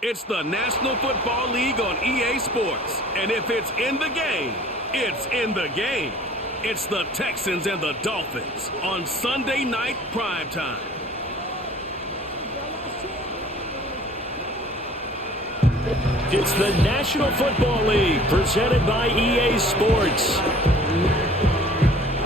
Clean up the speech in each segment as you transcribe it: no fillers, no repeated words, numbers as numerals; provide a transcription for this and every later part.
It's the National Football League on EA Sports. And if it's in the game, it's in the game. It's the Texans and the Dolphins on Sunday night primetime. It's the National Football League presented by EA Sports.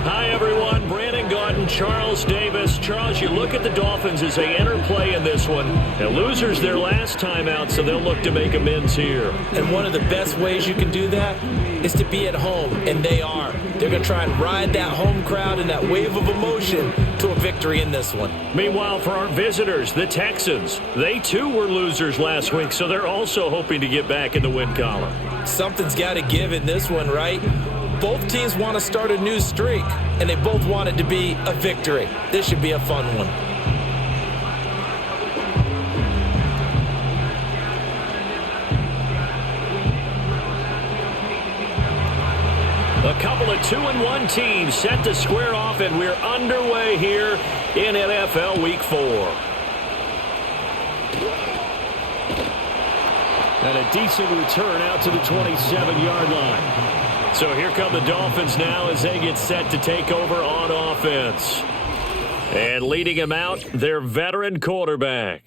Hi, everyone. Brandon Gaudin, Charles Davis. Charles, you look at the Dolphins as they enter play in this one. The losers their last time out, so they'll look to make amends here. And one of the best ways you can do that is to be at home, and they are. They're going to try and ride that home crowd and that wave of emotion to a victory in this one. Meanwhile, for our visitors, the Texans, they too were losers last week, so they're also hoping to get back in the win column. Something's got to give in this one, right? Both teams want to start a new streak, and they both want it to be a victory. This should be a fun one. A couple of 2-1 teams set to square off, and we're underway here in NFL Week 4. And a decent return out to the 27-yard line. So here come the Dolphins now as they get set to take over on offense. And leading him out, their veteran quarterback.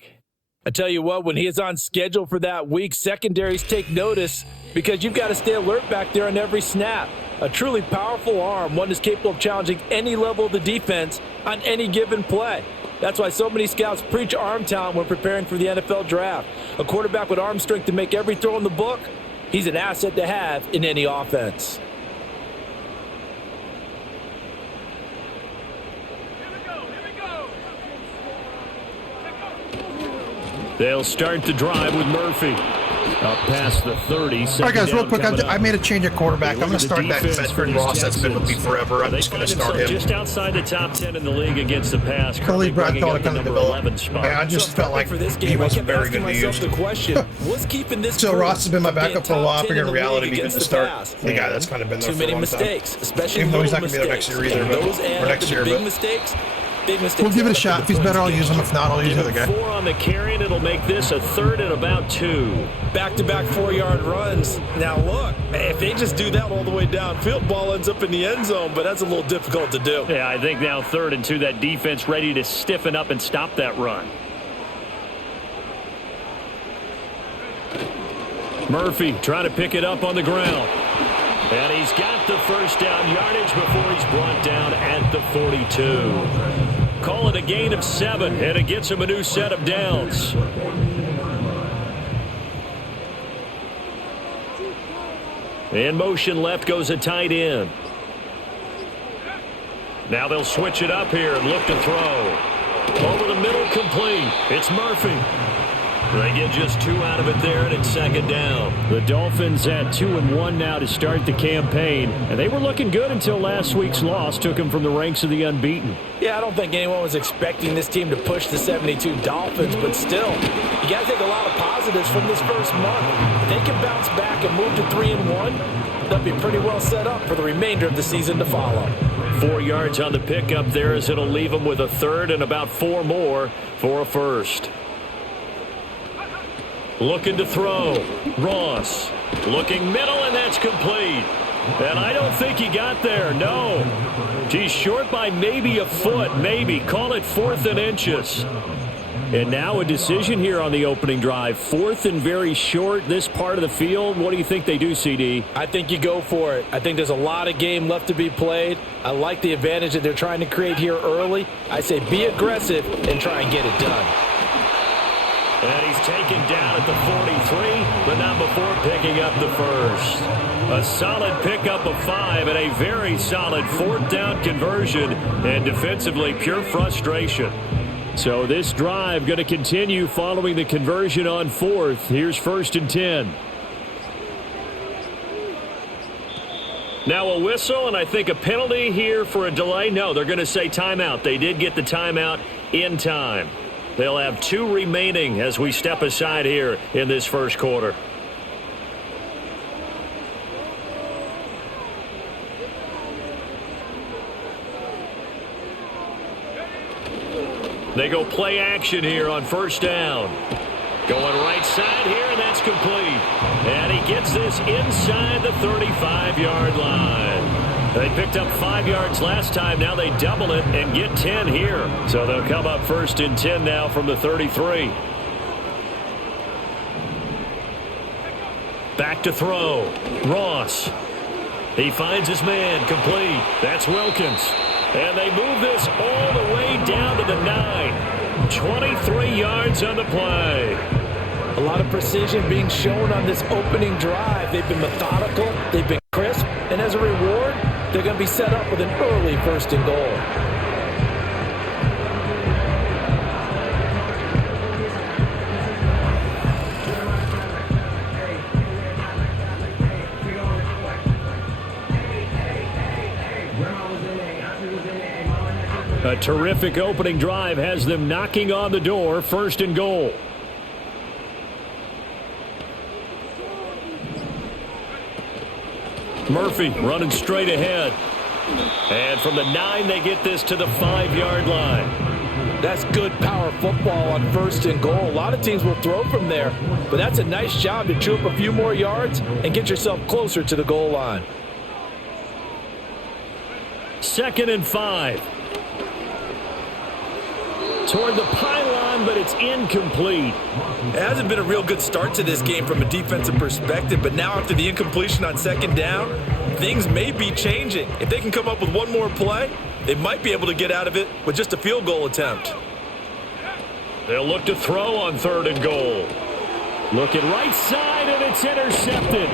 I tell you what, when he is on schedule for that week, secondaries take notice because you've got to stay alert back there on every snap. A truly powerful arm, one is capable of challenging any level of the defense on any given play. That's why so many scouts preach arm talent when preparing for the NFL draft. A quarterback with arm strength to make every throw in the book, he's an asset to have in any offense. They'll start the drive with Murphy. Up past the 30. All right, guys, real quick, I made a change at quarterback. I'm going to start that Bedford Ross that's been with me forever. I'm just going to start him. Just outside the top 10 in the league against the pass. Curly Brad thought I kind of developed. I just felt like he wasn't very good to use. So Ross has been my backup for a while. I figured in reality he's going to start the guy that's kind of been there for a long time. Even though he's not going to be there next year either, or next year, but... We'll give it a shot. If he's better, I'll use him. If not, I'll use the other guy. 4 on the carry, and it'll make this a 3rd and about 2. Back-to-back 4-yard runs. Now, look, if they just do that all the way downfield, ball ends up in the end zone, but that's a little difficult to do. Yeah, I think now 3rd and 2, that defense ready to stiffen up and stop that run. Murphy trying to pick it up on the ground. And he's got the first down yardage before he's brought down at the 42. Call it a gain of 7, and it gets him a new set of downs. In motion left goes a tight end. Now they'll switch it up here and look to throw. Over the middle, complete. It's Murphy. They get just 2 out of it there, and it's 2nd down. The Dolphins at 2-1 now to start the campaign, and they were looking good until last week's loss took them from the ranks of the unbeaten. Yeah, I don't think anyone was expecting this team to push the 72 Dolphins, but still, you got to take a lot of positives from this first month. If they can bounce back and move to 3-1, they'll be pretty well set up for the remainder of the season to follow. 4 yards on the pickup there as it'll leave them with a 3rd and about 4 more for a 1st. Looking to throw. Ross looking middle, and that's complete. And I don't think he got there. No. He's short by maybe a foot, maybe. Call it 4th and inches. And now a decision here on the opening drive. 4th and very short, this part of the field. What do you think they do, CD? I think you go for it. I think there's a lot of game left to be played. I like the advantage that they're trying to create here early. I say be aggressive and try and get it done. And he's taken down at the 43, but not before picking up the 1st. A solid pickup of 5 and a very solid 4th down conversion, and defensively pure frustration. So this drive going to continue following the conversion on 4th. Here's 1st and 10. Now a whistle, and I think a penalty here for a delay. No, they're going to say timeout. They did get the timeout in time. They'll have 2 remaining as we step aside here in this first quarter. They go play action here on 1st down. Going right side here, and that's complete. And he gets this inside the 35-yard line. They picked up 5 yards last time. Now they double it and get 10 here. So they'll come up 1st and 10 now from the 33. Back to throw. Ross. He finds his man. Complete. That's Wilkins. And they move this all the way down to the 9. 23 yards on the play. A lot of precision being shown on this opening drive. They've been methodical. They've been crisp. And as a reward, they're going to be set up with an early 1st and goal. A terrific opening drive has them knocking on the door. 1st and goal. Murphy running straight ahead. And from the 9, they get this to the 5-yard line. That's good power football on 1st and goal. A lot of teams will throw from there, but that's a nice job to chew up a few more yards and get yourself closer to the goal line. 2nd and 5. Toward the pylon, but it's incomplete. It hasn't been a real good start to this game from a defensive perspective, but now after the incompletion on 2nd down, things may be changing. If they can come up with one more play, they might be able to get out of it with just a field goal attempt. They'll look to throw on 3rd and goal. Looking right side, and it's intercepted.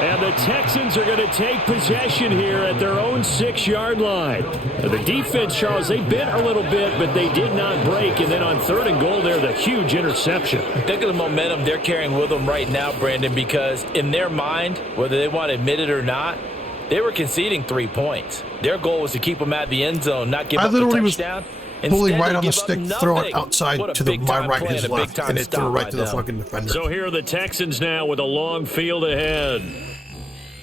And the Texans are going to take possession here at their own 6-yard line. The defense, Charles, they bit a little bit, but they did not break. And then on 3rd and goal there, the huge interception. Think of the momentum they're carrying with them right now, Brandon, because in their mind, whether they want to admit it or not, they were conceding 3 points. Their goal was to keep them at the end zone, not give up the touchdown. Pulling right on the stick, throw it outside to my right, his left, and it threw right to the fucking defender. So here are the Texans now with a long field ahead.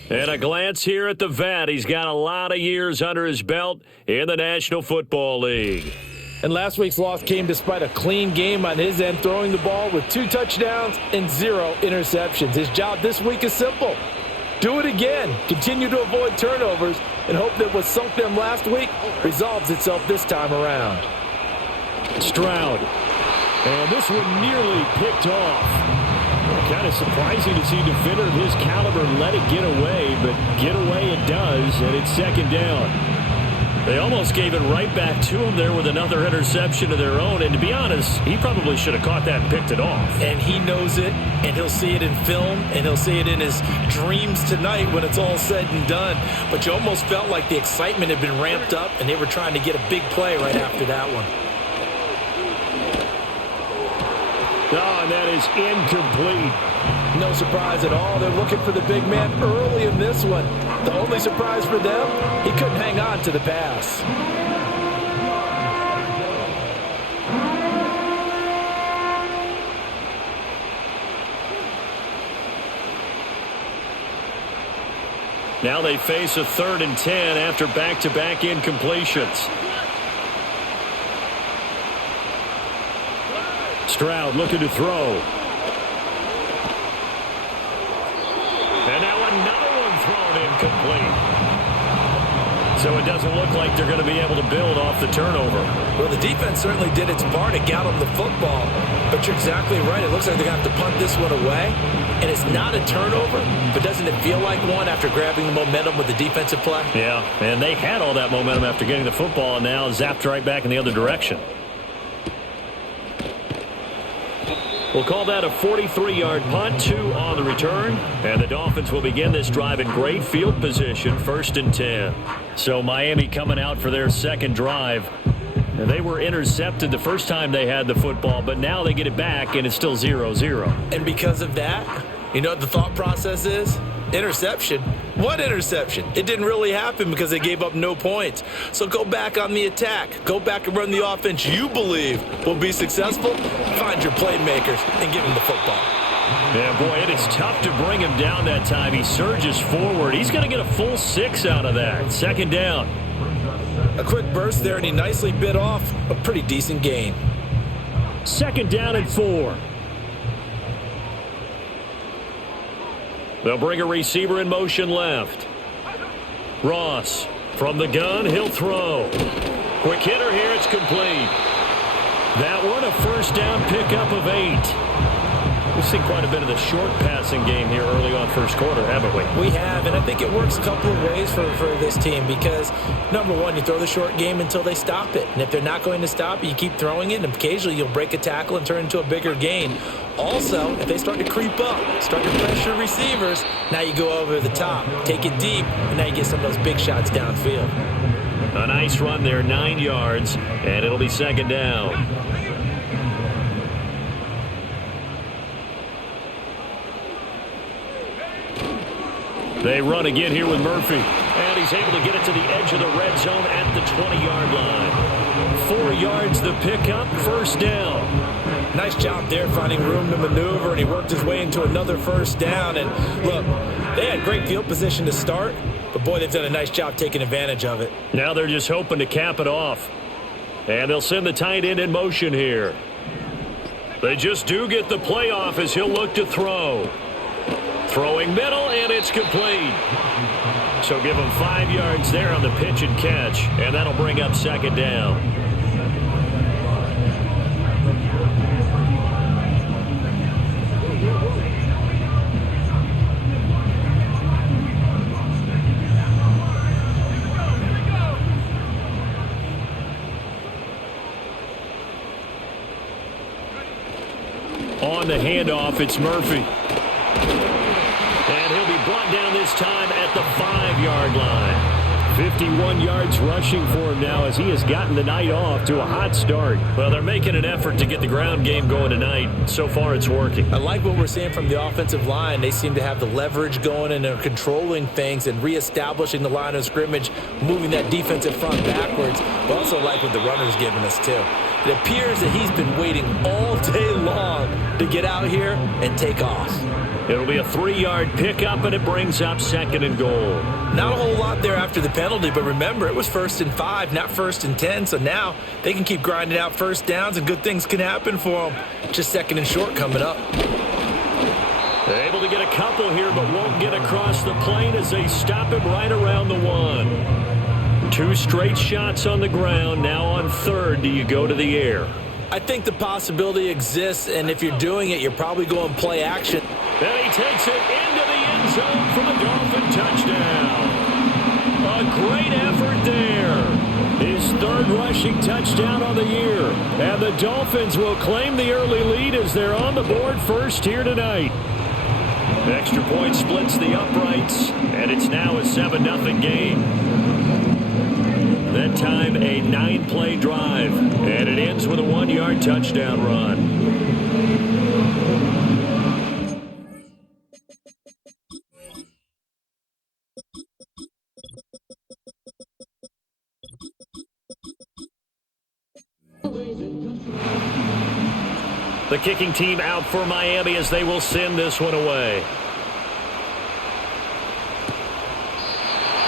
And a glance here at the vet. He's got a lot of years under his belt in the National Football League. And last week's loss came despite a clean game on his end, throwing the ball with 2 touchdowns and 0 interceptions. His job this week is simple. Do it again. Continue to avoid turnovers and hope that what sunk them last week resolves itself this time around. Stroud. And this one nearly picked off. Kind of surprising to see a defender of his caliber let it get away, but get away it does, and it's 2nd down. They almost gave it right back to him there with another interception of their own, and to be honest, he probably should have caught that and picked it off. And he knows it, and he'll see it in film, and he'll see it in his dreams tonight when it's all said and done. But you almost felt like the excitement had been ramped up, and they were trying to get a big play right after that one. Oh, and that is incomplete. No surprise at all. They're looking for the big man early in this one. The only surprise for them, he couldn't hang on to the pass. Now they face a 3rd and 10 after back-to-back incompletions. Stroud looking to throw. And now another one thrown incomplete. So it doesn't look like they're going to be able to build off the turnover. Well, the defense certainly did its part to get them the football. But you're exactly right. It looks like they're going to have to punt this one away. And it's not a turnover, but doesn't it feel like one after grabbing the momentum with the defensive play? Yeah, and they had all that momentum after getting the football and now zapped right back in the other direction. We'll call that a 43-yard punt, 2 on the return. And the Dolphins will begin this drive in great field position, 1st and 10. So Miami coming out for their 2nd drive. And they were intercepted the first time they had the football, but now they get it back, and it's still 0-0. And because of that, you know what the thought process is? Interception. What interception? It didn't really happen because they gave up no points. So go back on the attack. Go back and run the offense you believe will be successful. Find your playmakers and give them the football. Yeah, boy, it is tough to bring him down that time. He surges forward. He's going to get a full 6 out of that. 2nd down. A quick burst there, and he nicely bit off a pretty decent gain. 2nd down and 4. They'll bring a receiver in motion left. Ross from the gun, he'll throw. Quick hitter here, it's complete. That one a first down pickup of 8. We've seen quite a bit of the short passing game here early on first quarter, haven't we? We have, and I think it works a couple of ways for this team because, number one, you throw the short game until they stop it. And if they're not going to stop it, you keep throwing it, and occasionally you'll break a tackle and turn it into a bigger gain. Also, if they start to creep up, start to pressure receivers, now you go over the top, take it deep, and now you get some of those big shots downfield. A nice run there, 9 yards, and it'll be second down. They run again here with Murphy. And he's able to get it to the edge of the red zone at the 20-yard line. 4 yards the pickup, first down. Nice job there finding room to maneuver, and he worked his way into another first down. And look, they had great field position to start, but boy, they've done a nice job taking advantage of it. Now they're just hoping to cap it off. And they'll send the tight end in motion here. They just do get the play off as he'll look to throw. Throwing middle, and it's complete. So give him 5 yards there on the pitch and catch, and that'll bring up second down. On the handoff, it's Murphy. And he'll be brought down this time at the 5-yard line. 51 yards rushing for him now as he has gotten the night off to a hot start. Well, they're making an effort to get the ground game going tonight. So far, it's working. I like what we're seeing from the offensive line. They seem to have the leverage going, and they're controlling things and reestablishing the line of scrimmage, moving that defensive front backwards. But also like what the runner's giving us, too. It appears that he's been waiting all day long to get out here and take off. It'll be a 3-yard pickup, and it brings up second and goal. Not a whole lot there after the penalty, but remember, it was 1st and 5, not 1st and 10, so now they can keep grinding out first downs, and good things can happen for them. Just 2nd and short coming up. They're able to get a couple here, but won't get across the plane as they stop him right around the 1. 2 straight shots on the ground. Now on 3rd, do you go to the air? I think the possibility exists, and if you're doing it, you're probably going play action. And he takes it into the end zone for the Dolphin touchdown. A great effort there. His 3rd rushing touchdown on the year. And the Dolphins will claim the early lead as they're on the board first here tonight. The extra point splits the uprights, and it's now a 7-0 game. That time, a 9-play drive, and it ends with a 1-yard touchdown run. The kicking team out for Miami as they will send this one away.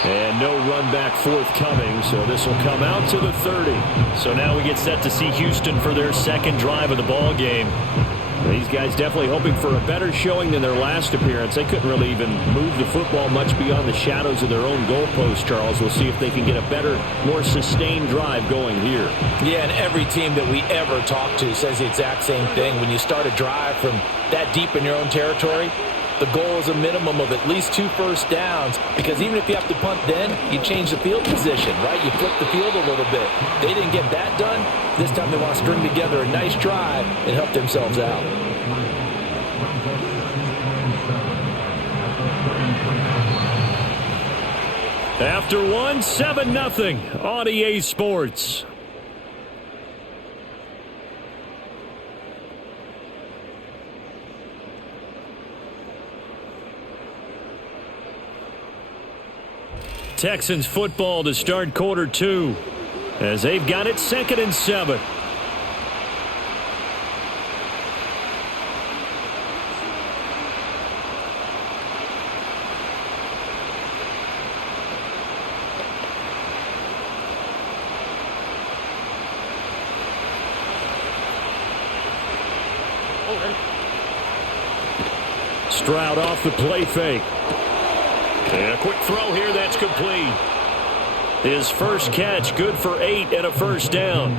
And no run back forthcoming, so this will come out to the 30. So now we get set to see Houston for their 2nd drive of the ball game. These guys definitely hoping for a better showing than their last appearance. They couldn't really even move the football much beyond the shadows of their own goalpost, Charles. We'll see if they can get a better, more sustained drive going here. Yeah, and every team that we ever talk to says the exact same thing. When you start a drive from that deep in your own territory, the goal is a minimum of at least 2 first downs, because even if you have to punt then, you change the field position, right? You flip the field a little bit. They didn't get that done. This time they want to string together a nice drive and help themselves out. After 1, 7-0 on EA Sports. Texans football to start quarter 2 as they've got it 2nd and 7. Stroud off the play fake. And a quick throw here that's complete. His first catch, good for 8 and a first down.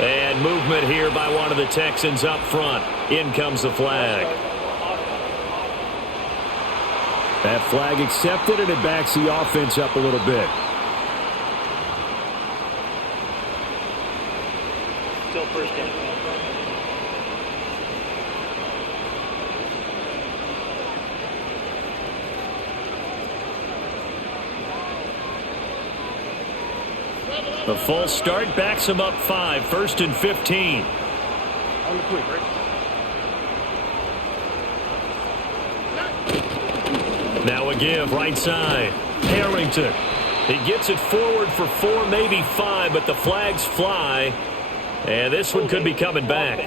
And movement here by one of the Texans up front. In comes the flag. That flag accepted, and it backs the offense up a little bit. Still first down. The false start backs him up 5, 1st and 15. On the quick, right? Now a give, right side. Harrington. He gets it forward for 4, maybe 5, but the flags fly. And this one could be coming back.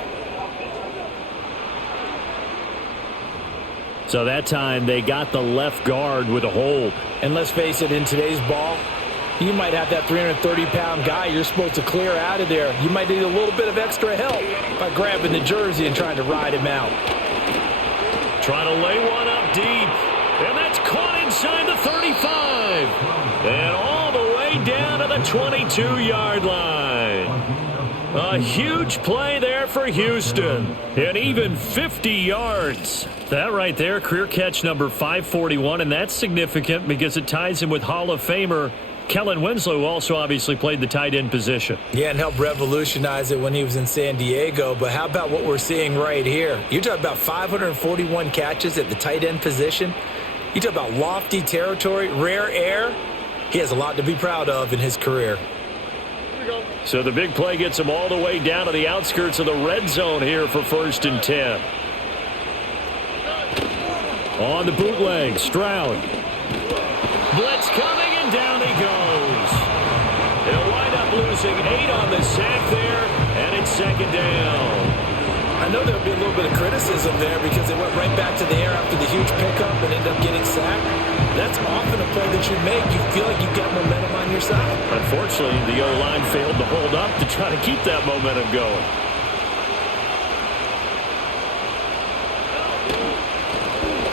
So that time they got the left guard with a hold. And let's face it, in today's ball, you might have that 330-pound guy you're supposed to clear out of there. You might need a little bit of extra help by grabbing the jersey and trying to ride him out. Trying to lay one up deep. And that's caught inside the 35. And all the way down to the 22-yard line. A huge play there for Houston. And even 50 yards. That right there, career catch number 541. And that's significant because it ties him with Hall of Famer Kellen Winslow, who also obviously played the tight end position. Yeah, and helped revolutionize it when he was in San Diego. But how about what we're seeing right here? You're talking about 541 catches at the tight end position. You talk about lofty territory, rare air. He has a lot to be proud of in his career. So the big play gets him all the way down to the outskirts of the red zone here for 1st and 10. On the bootleg, Stroud. Blitz coming, and down he goes. They'll wind up losing 8 on the sack there, and it's 2nd down. I know there'll be a little bit of criticism there because they went right back to the air after the huge pickup and ended up getting sacked. That's often a play that you make. You feel like you've got momentum on your side. Unfortunately, the O-line failed to hold up to try to keep that momentum going.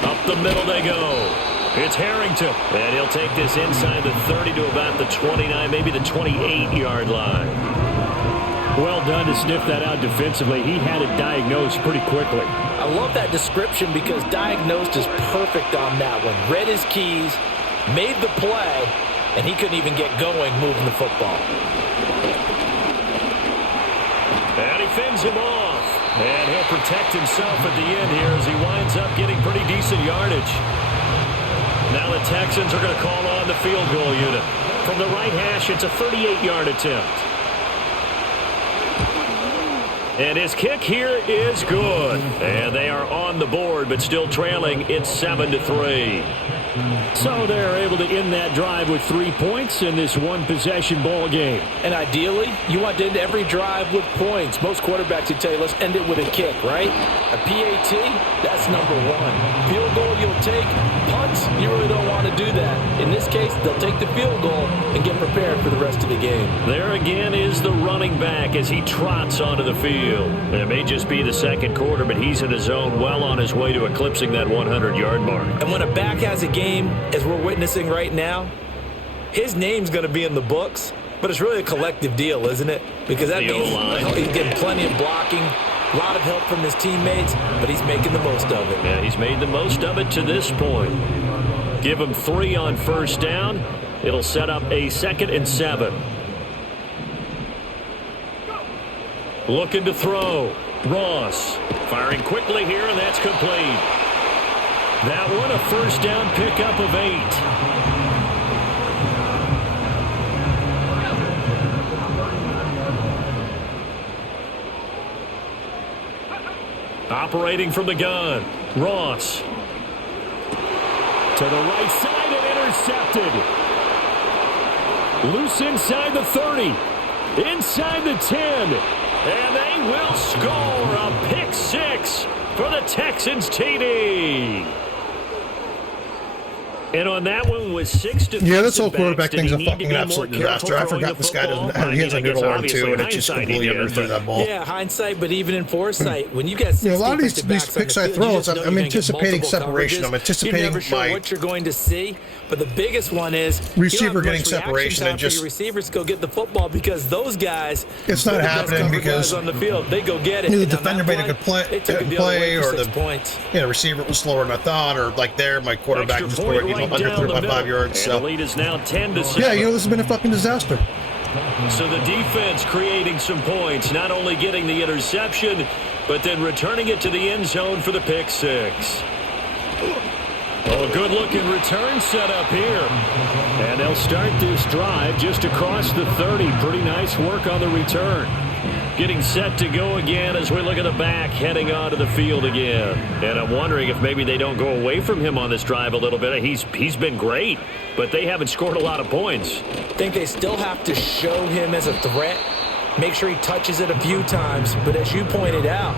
Up the middle they go. It's Harrington. And he'll take this inside the 30 to about the 29, maybe the 28-yard line. Well done to sniff that out defensively. He had it diagnosed pretty quickly. I love that description because diagnosed is perfect on that one. Read his keys, made the play, and he couldn't even get going moving the football. And he fends him off. And he'll protect himself at the end here as he winds up getting pretty decent yardage. Now the Texans are going to call on the field goal unit. From the right hash, it's a 38-yard attempt. And his kick here is good. And they are on the board, but still trailing. It's 7-3. So they're able to end that drive with 3 points in this one-possession ball game. And ideally, you want to end every drive with points. Most quarterbacks would tell you, let's end it with a kick, right? A PAT, that's number 1. Field goal you'll take. Punts, you really don't want to do that. In this case, they'll take the field goal and get prepared for the rest of the game. There again is the running back as he trots onto the field. It may just be the second quarter, but he's in his zone well on his way to eclipsing that 100-yard mark. And when a back has a game, as we're witnessing right now, his name's going to be in the books, but it's really a collective deal, isn't it? Because that means he's getting plenty of blocking, a lot of help from his teammates, but he's making the most of it. Yeah, he's made the most of it to this point. Give him 3 on first down. It'll set up a 2nd and 7. Looking to throw. Ross firing quickly here, and that's complete. That one a first down pickup of 8. Operating from the gun. Ross. To the right side and intercepted. Loose inside the 30. Inside the 10. And they will score a pick 6 for the Texans TD. And on that one was 6 defensive Yeah, this whole quarterback backs, thing's a did he need fucking to be absolute more careful disaster. I throwing forgot the this guy football? doesn't. He has a noodle arm too, and it just Hindsight, completely he did. underthrew that ball. Yeah, hindsight, but even in foresight, when you got 6 a lot of these defensive backs picks on I the throw, field, you just know I'm you're gonna get anticipating multiple separation. coverages. I'm anticipating You're never sure my what you're going to see, but the biggest one is receiver you don't have getting much separation reaction and time for just your receivers to go get the football because those guys, it's not they're the best happening cover because guys on the field, they go get it. either And the on that defender made a good they took it the other way play for or 6 the points. receiver was slower than I thought, or like there my quarterback Extra just point threw it right under down the 5 middle. yards. And So the lead is now 10-7. yeah, this has been a fucking disaster. So the defense creating some points, not only getting the interception, but then returning it to the end zone for the pick six. Oh, good-looking return set up here. And they'll start this drive just across the 30. Pretty nice work on the return. Getting set to go again as we look at the back, heading onto the field again. And I'm wondering if maybe they don't go away from him on this drive a little bit. He's been great, but they haven't scored a lot of points. I think they still have to show him as a threat, make sure he touches it a few times, but as you pointed out,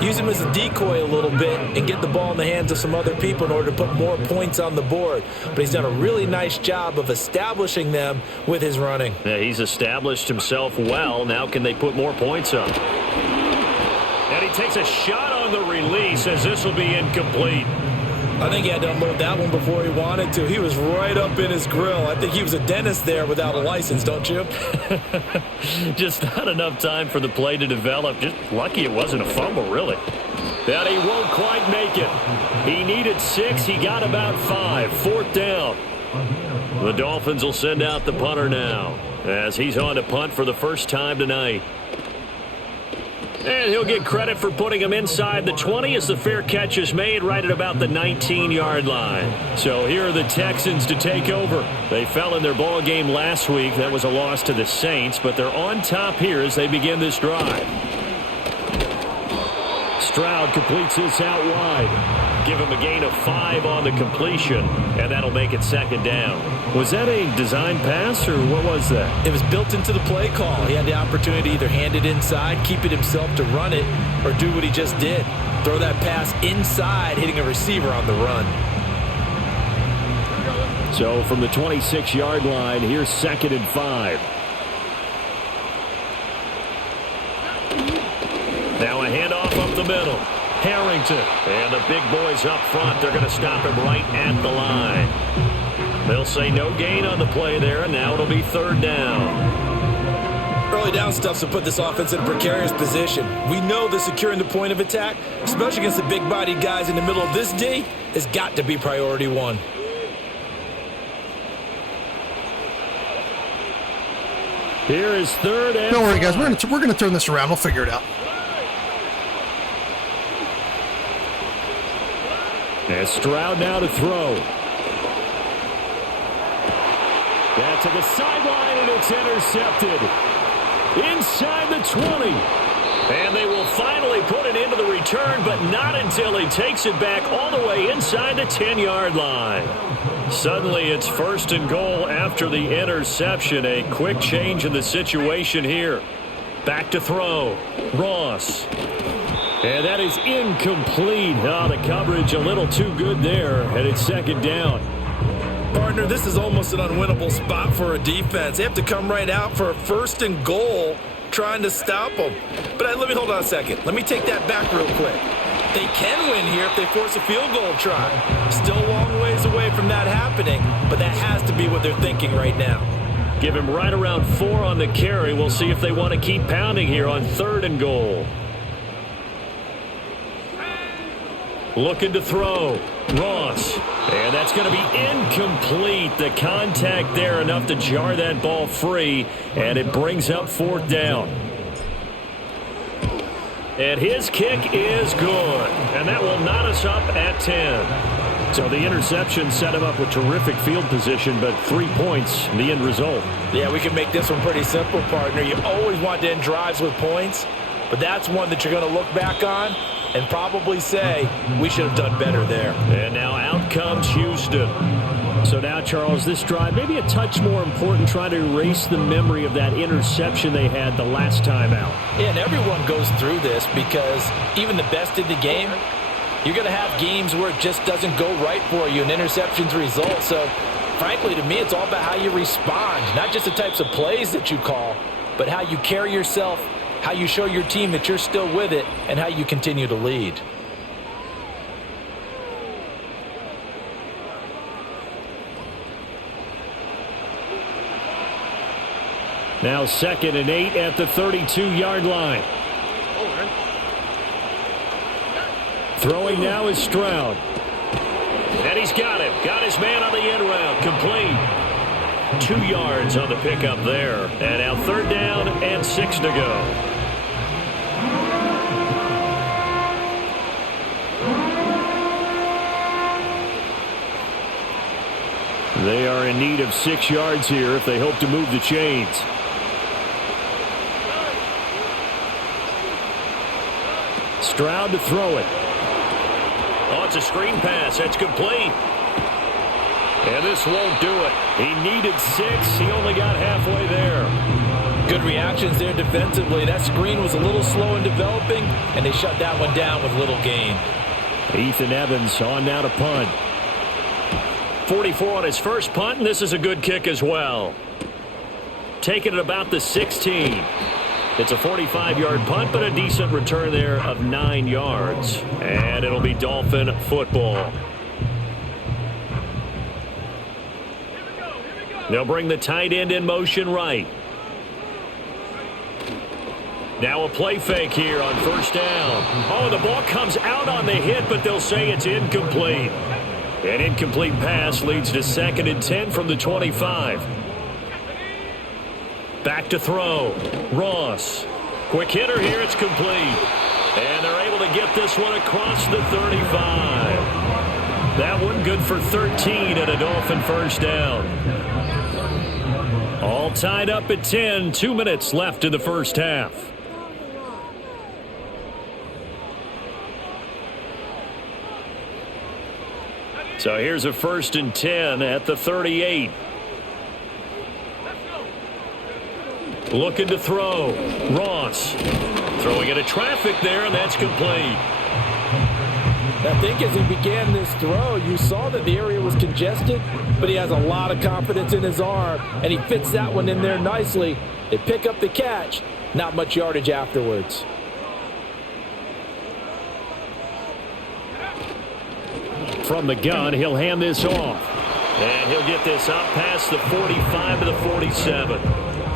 use him as a decoy a little bit and get the ball in the hands of some other people in order to put more points on the board. But he's done a really nice job of establishing them with his running. Yeah, he's established himself well. Now can they put more points up? And he takes a shot on the release as this will be incomplete. I think he had to unload that one before he wanted to. He was right up in his grill. I think he was a dentist there without a license, don't you? Just not enough time for the play to develop. Just lucky it wasn't a fumble, really. And he won't quite make it. He needed 6. He got about 5. 4th down. The Dolphins will send out the punter now as he's on to punt for the first time tonight. And he'll get credit for putting him inside the 20 as the fair catch is made right at about the 19-yard line. So here are the Texans to take over. They fell in their ball game last week. That was a loss to the Saints, but they're on top here as they begin this drive. Stroud completes this out wide. Give him a gain of 5 on the completion, and that'll make it 2nd down. Was that a design pass, or what was that? It was built into the play call. He had the opportunity to either hand it inside, keep it himself to run it, or do what he just did. Throw that pass inside, hitting a receiver on the run. So from the 26-yard line, here's 2nd and 5. Now a handoff up the middle. Harrington. And the big boys up front. They're going to stop him right at the line. They'll say no gain on the play there, and now it'll be 3rd down. Early down stuff's to put this offense in a precarious position. We know that securing the point of attack, especially against the big-bodied guys in the middle of this D, has got to be priority 1. Here is 3rd and Don't worry, guys. 5. We're gonna turn this around. We'll figure it out. And Stroud now to throw. That's to the sideline, and it's intercepted. Inside the 20. And they will finally put it into the return, but not until he takes it back all the way inside the 10-yard line. Suddenly, it's 1st and goal after the interception. A quick change in the situation here. Back to throw. Ross. And that is incomplete. Oh, the coverage a little too good there, and it's 2nd down. Partner, this is almost an unwinnable spot for a defense. They have to come right out for a 1st and goal trying to stop them. But let me hold on a second. Let me take that back real quick. They can win here if they force a field goal try. Still a long ways away from that happening, but that has to be what they're thinking right now. Give him right around 4 on the carry. We'll see if they want to keep pounding here on 3rd and goal. Looking to throw. Ross. And that's going to be incomplete. The contact there enough to jar that ball free. And it brings up 4th down. And his kick is good. And that will knot us up at 10. So the interception set him up with terrific field position, but 3 points, the end result. Yeah, we can make this one pretty simple, partner. You always want to end drives with points, but that's one that you're going to look back on and probably say, we should have done better there. And now out comes Houston. So now, Charles, this drive maybe a touch more important, trying to erase the memory of that interception they had the last time out. Yeah, and everyone goes through this because even the best in the game, You're going to have games where it just doesn't go right for you and interceptions result. So, frankly, to me, it's all about how you respond. Not just the types of plays that you call, but how you carry yourself, how you show your team that you're still with it, and how you continue to lead. Now 2nd and 8 at the 32-yard line. Throwing now is Stroud. And he's got him. Got his man on the end route. Complete. 2 yards on the pickup there. And now 3rd down and 6 to go. They are in need of 6 yards here if they hope to move the chains. Stroud to throw it. Oh, it's a screen pass. That's complete. And this won't do it. He needed 6. He only got halfway there. Good reactions there defensively. That screen was a little slow in developing, and they shut that one down with little gain. Ethan Evans on now to punt. 44 on his first punt, and this is a good kick as well. Taking it about the 16. It's a 45-yard punt, but a decent return there of 9 yards. And it'll be Dolphin football. They'll bring the tight end in motion right. Now a play fake here on 1st down. Oh, the ball comes out on the hit, but they'll say it's incomplete. An incomplete pass leads to 2nd and 10 from the 25. Back to throw. Ross. Quick hitter here. It's complete. And they're able to get this one across the 35. That one good for 13 and a Dolphin 1st down. All tied up at 10. 2 minutes left in the first half. So here's a 1st and 10 at the 38. Looking to throw. Ross throwing into traffic there, and that's complete. I think as he began this throw, you saw that the area was congested, but he has a lot of confidence in his arm, and he fits that one in there nicely. They pick up the catch, not much yardage afterwards. From the gun, he'll hand this off. And he'll get this up past the 45 to the 47.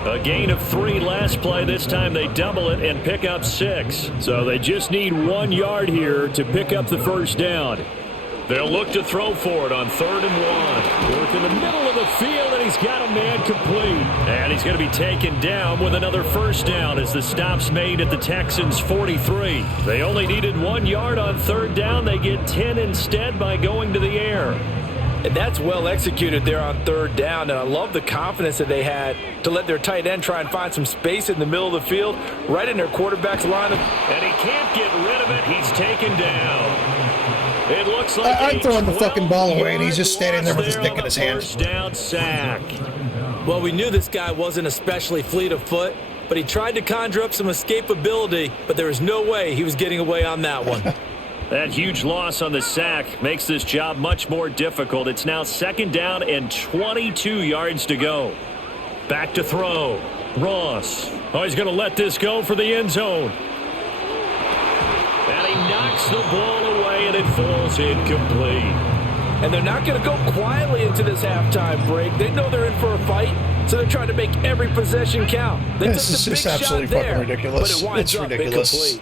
A gain of 3 last play. This time they double it and pick up 6. So they just need 1 yard here to pick up the 1st down. They'll look to throw for it on 3rd and 1. Work in the middle of the field, and he's got a man complete. And he's going to be taken down with another 1st down as the stop's made at the Texans' 43. They only needed 1 yard on 3rd down. They get 10 instead by going to the air. And that's well executed there on 3rd down. And I love the confidence that they had to let their tight end try and find some space in the middle of the field, right in their quarterback's line. And he can't get rid of it. He's taken down. It looks like I'm throwing the fucking ball away, and he's just standing there with his dick in his hand. 1st down sack. Well, we knew this guy wasn't especially fleet of foot, but he tried to conjure up some escapability, but there was no way he was getting away on that one. That huge loss on the sack makes this job much more difficult. It's now 2nd down and 22 yards to go. Back to throw. Ross. Oh, he's going to let this go for the end zone. And he knocks the ball away, and it falls incomplete. And they're not going to go quietly into this halftime break. They know they're in for a fight, so they're trying to make every possession count. This is just absolutely fucking ridiculous. It's ridiculous.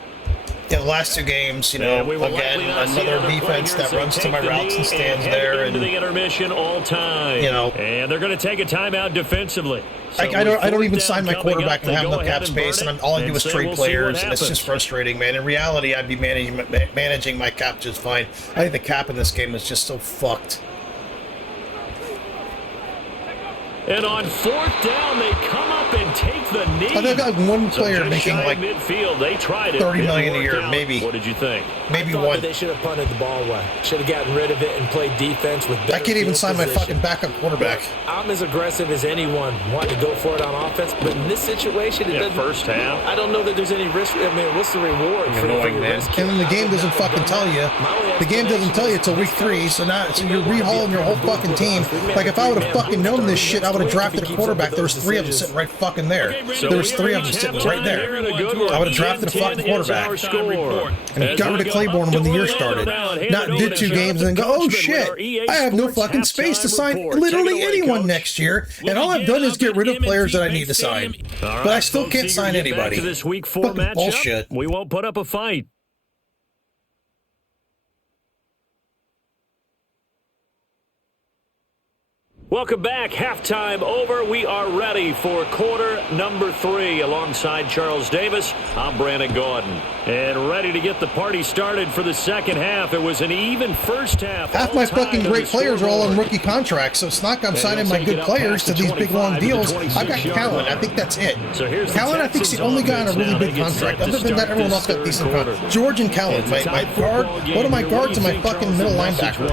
Yeah, the last 2 games, you know, again, another defense that runs to my routes and stands there, and the intermission all time. You know, and they're going to take a timeout defensively. So I don't even sign my quarterback and have no cap space, and all I do is trade players, and it's just frustrating, man. In reality, I'd be managing my cap just fine. I think the cap in this game is just so fucked. And on 4th down, they come up up and take the knee. I think I got one player making like midfield. They tried it. $30 million a year, maybe. What did you think? Maybe I thought one. That they should have punted the ball away. Should have gotten rid of it and played defense with better I can't even sign position. my fucking backup quarterback. I'm as aggressive as anyone wanting to go for it on offense, but in this situation, it doesn't. First half. I don't know that there's any risk. I mean, what's the reward for your risk? And then the game doesn't fucking tell you. The game doesn't tell you until week 3, so you're rehauling your whole fucking team. Like, if I would have fucking known this shit, I would have drafted a quarterback. There was 3 of them sitting right fucking there. There was 3 of them sitting right there. I would have drafted a fucking quarterback. And got rid of Claiborne when the year started. Not did 2 games and then go, oh shit, I have no fucking space to sign literally anyone next year. And all I've done is get rid of players that I need to sign. But I still can't sign anybody. Fucking bullshit. We won't put up a fight. Welcome back. Halftime over. We are ready for quarter number 3. Alongside Charles Davis, I'm Brandon Gordon. And ready to get the party started for the second half. It was an even first half. Half my fucking great players are all on rookie contracts, so it's not like I'm signing my good players to these big long deals. I've got Callan. I think that's it. Callan, I think, is the only guy on a really big contract. Other than that, everyone else got decent contracts. George and Callan, my guard, one of my guards and my fucking middle linebacker.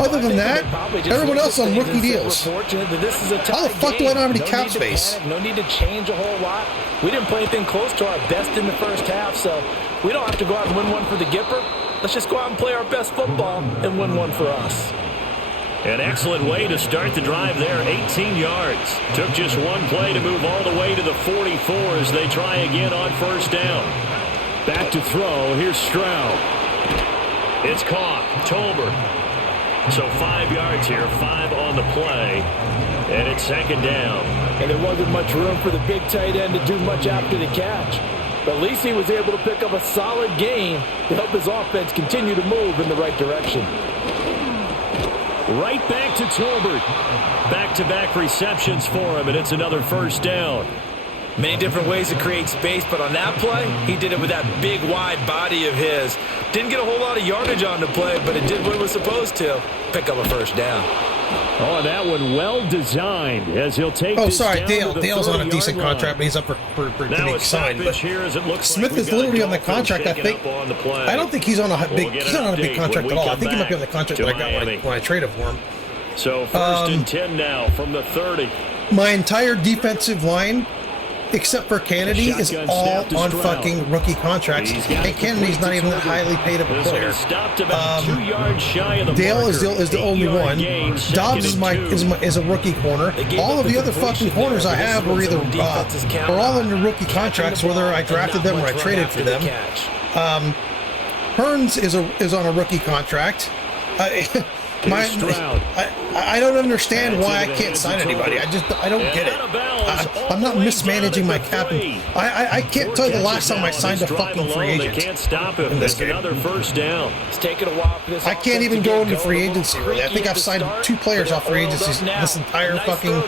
Other than that, everyone else on rookie deals. How the fuck do I not have any cap space? No need to change a whole lot. We didn't play anything close to our best in the first half, so we don't have to go out and win one for the Gipper. Let's just go out and play our best football and win one for us. An excellent way to start the drive there, 18 yards. Took just one play to move all the way to the 44 as they try again on first down. Back to throw, here's Stroud. It's caught, Tolbert. So 5 yards here, 5 on the play, and it's second down. And there wasn't much room for the big tight end to do much after the catch. But at least he was able to pick up a solid gain to help his offense continue to move in the right direction. Right back to Tolbert. Back-to-back receptions for him, and it's another first down. Many different ways to create space, but on that play, he did it with that big, wide body of his. Didn't get a whole lot of yardage on the play, but it did what it was supposed to. Pick up a first down. Oh, that one well designed as he'll take this down. Dale's on a decent contract, but he's up for being signed. But Smith is literally on the contract, I think. I don't think he's on a big contract at all. I think he might be on the contract that I got when I traded for him. So first and 10 now from the 30. My entire defensive line, except for Kennedy, is all on fucking rookie contracts. And Kennedy's not even that highly paid of a player. Dale is the only one. Dobbs is a rookie corner. All of the other fucking corners I have are either are all under rookie contracts, whether I drafted them or I traded for them. Hearns is on a rookie contract. I don't understand why I can't sign anybody. I don't get it. I'm not mismanaging my cap. I can't tell you the last time I signed a fucking free agent. Can't stop him. In this game. Another first down. It's taken a while for this. I can't even go into free agency, really. I think I've signed 2 players off free agency this entire fucking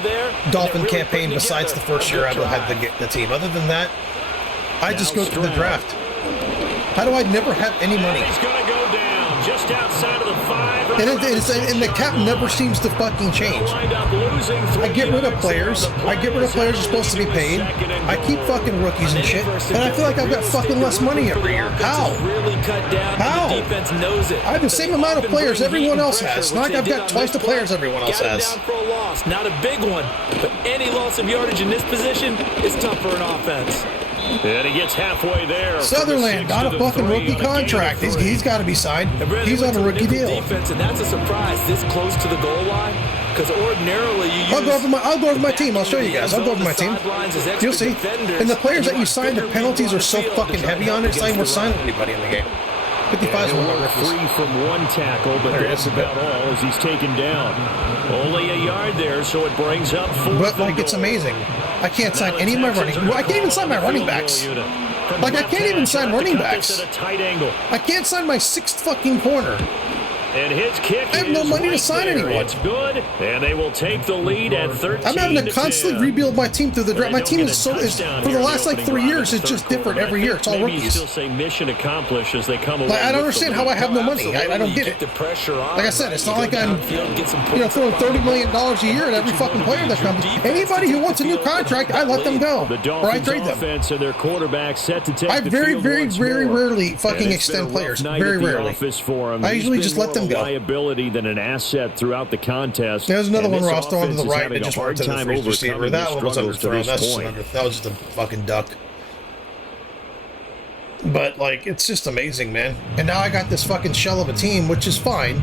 Dolphin campaign besides the first year I had the team. Other than that, I just go through the draft. How do I never have any money? He's going to go down just outside of the 5. And the cap never seems to fucking change. I get rid of players. I get rid of players who are supposed to be paid. I keep fucking rookies and shit. And I feel like I've got fucking less money every year. How? How? I have the same amount of players everyone else has. It's not like I've got twice the players everyone else has. Not a big one, but any loss of yardage in this position is tough for an offense. And he gets halfway there. Sutherland got a fucking rookie contract. He's got to be signed. He's on a rookie deal. Defense, and that's a surprise this close to the goal line. Because ordinarily you use... I'll go over my team. I'll show you guys. I'll go over my team. You'll see. And the players that you sign, the penalties are so fucking heavy on it. It's not even worth signing anybody in the game. 55 is one of my rookies. 3 from one tackle, but that's about all as he's taken down. Only a yard there, so it brings up 4. But like, it's amazing. I can't sign any of my running. I can't even sign my running backs. Like, I can't even sign running backs. I can't sign my 6th fucking corner. And his kick I have no money to sign anyone. It's good, and they will take the lead at 13. I'm having to constantly rebuild my team through the draft. My team is for the last like 3 years. It's just different every year. It's all rookies. Still say mission accomplished as they come away. I don't understand how I have no money. I don't get it. Like I said, it's not like I'm throwing $30 million a year at every fucking player that comes. Anybody who wants a new contract, I let them go, or I trade them. And their quarterback set to take I very rarely fucking extend players. Very rarely. I usually just let them go. Liability than an asset throughout the contest. There's another one Ross throwing to the right that just went to the free receiver. That one was underthrown. That was just a fucking duck. But like, it's just amazing, man. And now I got this fucking shell of a team, which is fine.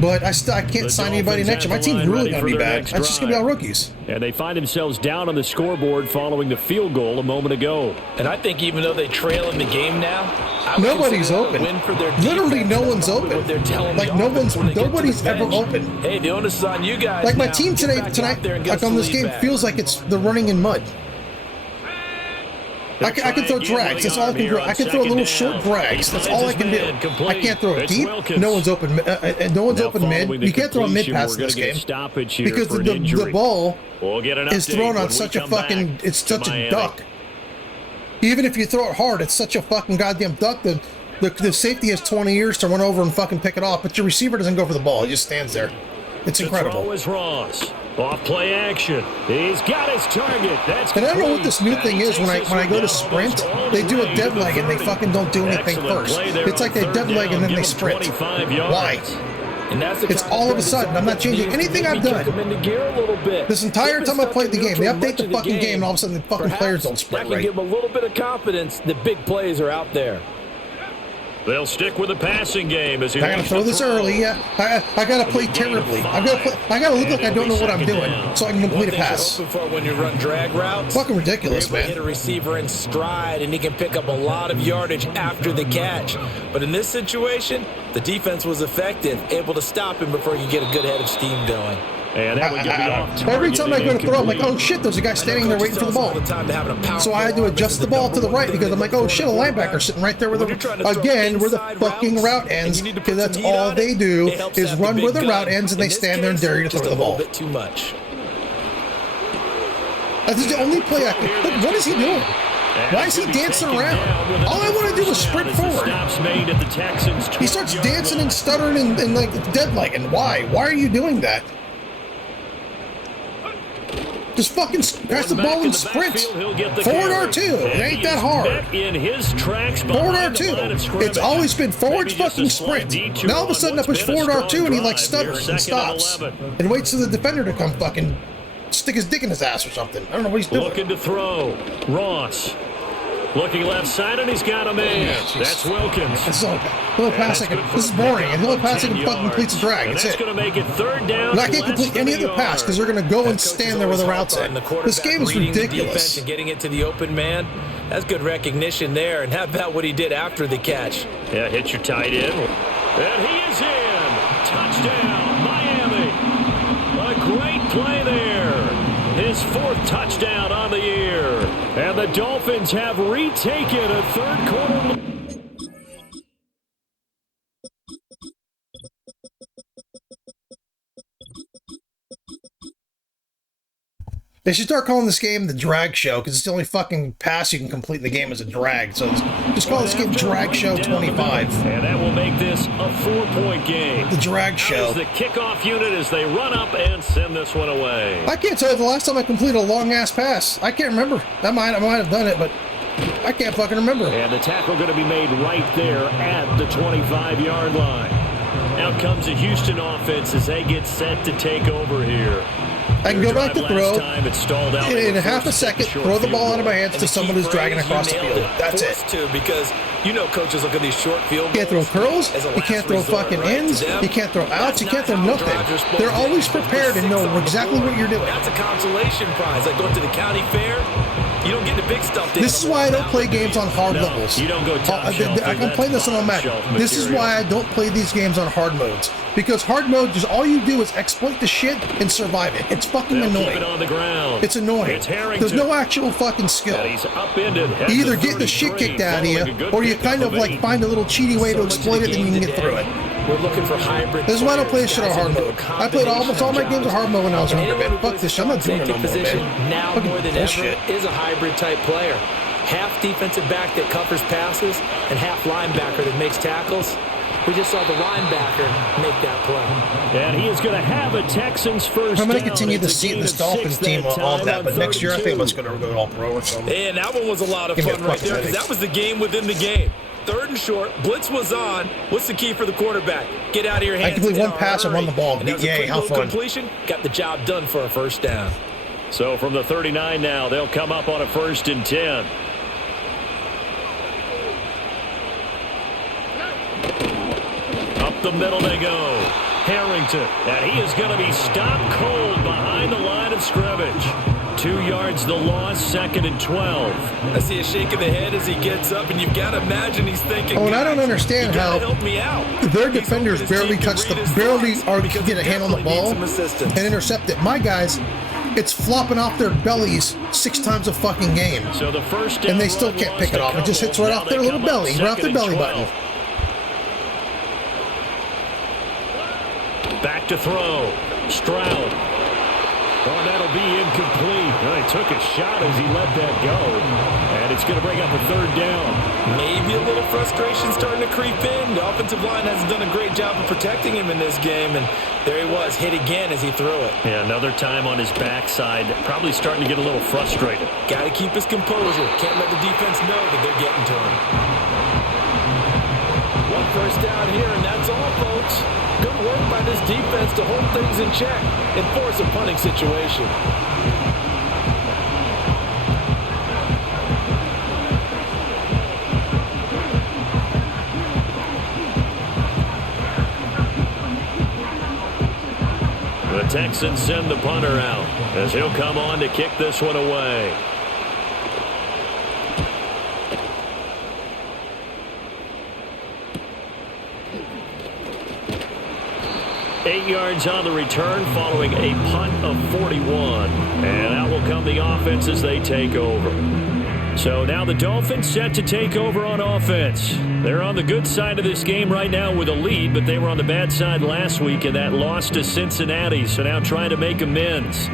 But I can't sign anybody next year. My team's really going to be bad. It's just going to be all rookies. And they find themselves down on the scoreboard following the field goal a moment ago. And I think even though they trail in the game now, nobody's open. Literally no one's open. Like nobody's ever open. Hey, the onus is on you guys. Like my team tonight, like on this game, feels like they're running in mud. I can throw drags. That's all I can do. I can throw little short drags. That's all I can do. I can't throw it deep. No one's open. No one's open mid. You can't throw a mid pass in this game because the ball is thrown on such a fucking. It's such a duck. Even if you throw it hard, it's such a fucking goddamn duck. The safety has 20 years to run over and fucking pick it off, but your receiver doesn't go for the ball. He just stands there. It's incredible. The throw is Ross. Off play action. He's got his target. That's and I don't know what this new thing is when I go to sprint, they do a dead leg and they fucking don't do anything first. It's like they dead leg and then they sprint. Why? It's all of a sudden. I'm not changing anything I've done. This entire time I played the game, they update the fucking game and all of a sudden the fucking players don't sprint right. That can give them a little bit of confidence that big plays are out there. They'll stick with the passing game as he. I gotta throw this early. Yeah, I gotta play terribly. I gotta look like I don't know what I'm doing, so I can complete a pass. When you run drag routes, fucking ridiculous, man. Hit a receiver in stride, and he can pick up a lot of yardage after the catch. But in this situation, the defense was effective, able to stop him before he could get a good head of steam going. And that would be off every time I go to throw, I'm like, oh shit, there's a guy standing there waiting for the ball. So I had to adjust the ball to the right because I'm like, oh shit, a linebacker sitting right there with we're the fucking route ends, because that's all they do is run where the route ends and they stand there and dare you to throw the ball. Too much. That's the only play I can. Look, what is he doing? Why is he dancing around? All I want to do is sprint forward. He starts dancing and stuttering and like dead legging. Why? Why are you doing that? Just fucking catch the ball and sprint. Forward R2. It ain't that hard. Forward R2. It's always been forward fucking sprint. Now all of a sudden I push forward R2 and he like stutters and stops and waits for the defender to come fucking stick his dick in his ass or something. I don't know what he's doing. Looking to throw. Ross. Looking left side, and he's got a man. That's Wilkins. That's all. The only pass I can. This is boring. And the only pass I can fucking complete is drag. That's it. Going to make it third down. And I can't complete any other pass because they're going to go and stand there where the routes at. This game is ridiculous. And getting it to the open man, that's good recognition there. And how about what he did after the catch? Yeah, hit your tight end. And he is in. Touchdown, Miami. A great play there. His fourth touchdown on the year. And the Dolphins have retaken a third quarter. They should start calling this game the Drag Show because it's the only fucking pass you can complete in the game as a drag. So just call this game Drag Show 25. And that will make this a 4-point game. The Drag Show. The kickoff unit as they run up and send this one away. I can't tell you the last time I completed a long-ass pass. I can't remember. I might have done it, but I can't fucking remember. And the tackle going to be made right there at the 25-yard line. Out comes the Houston offense as they get set to take over here. I can go back to throw in a half a second, throw the ball out of my hands to someone who's dragging across the field. That's it. Because you know coaches look at these short field goals. You can't throw curls. You can't throw fucking ends. You can't throw outs. You can't throw nothing. They're always prepared and know exactly what you're doing. That's a consolation prize. Like going to the county fair. You don't get the big stuff. This is why I don't play games on hard levels. You don't go top shelf. I'm playing this on a Mac. This is why I don't play these games on hard modes. Because hard mode, just all you do is exploit the shit and survive it. It's fucking annoying. It's annoying. There's no actual fucking skill. You either get the shit kicked out of you, or you kind of like find a little cheaty way to exploit it and you can get through it. we're looking for hybrid. This is why I don't play shit on hard mode. I played almost all my games on hard mode when I was younger, man. Fuck this shit. I'm not doing it no more, man. Now more than ever is a hybrid type player. Half defensive back that covers passes and half linebacker that makes tackles. We just saw the linebacker make that play. And he is going to have a Texans first down. I'm going to continue to see this Dolphins team on that, but next year I think it's going to go all pro or something. And that one was a lot of fun right there because that was the game within the game. 3rd and short, blitz was on. What's the key for the quarterback? Get out of your hands. I complete one pass and run the ball. Yay, how fun. Completion, got the job done for a first down. So from the 39 now, they'll come up on a 1st and 10. Up the middle they go. Harrington. And he is going to be stopped cold behind the line of scrimmage. 2 yards the loss, 2nd and 12. I see a shake of the head as he gets up, and you've got to imagine he's thinking, oh, and I don't understand how their defenders barely get a hand on the ball and intercept it. My guys, it's flopping off their bellies 6 times a fucking game. So the first down and they still can't pick it off. It just hits right off their little belly, right off their belly button. Back to throw. Stroud. Oh, that'll be incomplete. Well, he took a shot as he let that go. And it's going to bring up a 3rd down. Maybe a little frustration starting to creep in. The offensive line hasn't done a great job of protecting him in this game. And there he was, hit again as he threw it. Yeah, another time on his backside. Probably starting to get a little frustrated. Got to keep his composure. Can't let the defense know that they're getting to him. 1 first down here, and that's all, folks. Good work by this defense to hold things in check and force a punting situation. The Texans send the punter out as he'll come on to kick this one away. Eight yards on the return following a punt of 41. And out will come the offense as they take over. So now the Dolphins set to take over on offense. They're on the good side of this game right now with a lead, but they were on the bad side last week in that loss to Cincinnati. So now trying to make amends.